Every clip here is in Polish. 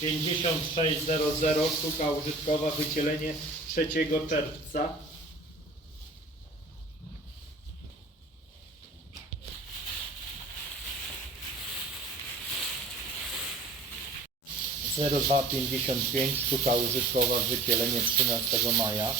5600 sztuka użytkowa wycielenie 3 czerwca. Zero dwa pięćdziesiąt pięć sztuka użytkowa wycielenie 13 maja.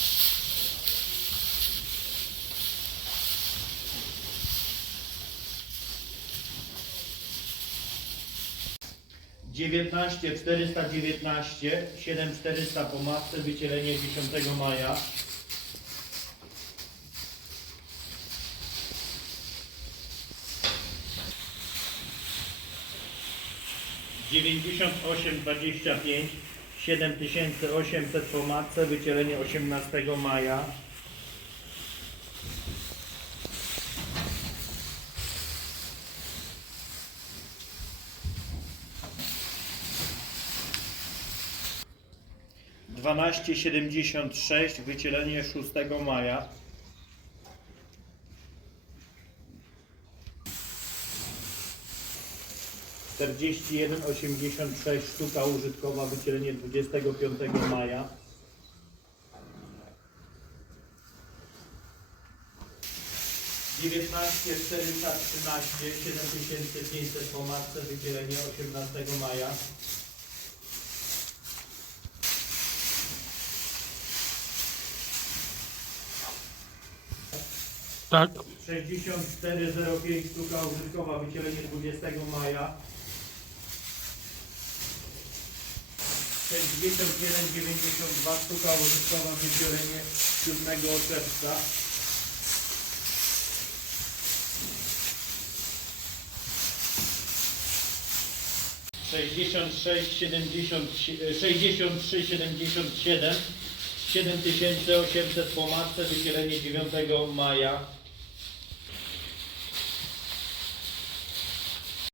Dziewiętnaście czterysta dziewiętnaście siedem czterysta po matce wycielenie 10 maja. dziewięćdziesiąt osiem dwadzieścia pięć siedem tysięcy osiemset po matce wycielenie 18 maja dwanaście siedemdziesiąt sześć wycielenie 6 maja. czterdzieści jeden osiemdziesiąt sześć sztuka użytkowa wycielenie 25 maja. dziewiętnaście czterysta trzynaście siedem tysięcy pięćset po matce wycielenie 18 maja Tak. 6405 sztuka użytkowa wycielenie 20 maja 6192 sztuka użytkowa wycielenie 7 czerwca Sześćdziesiąt sześć, siedemdziesiąt, sześćdziesiąt trzy, siedemdziesiąt siedem, siedem tysięcy osiemset po matce, wycielenie 9 maja.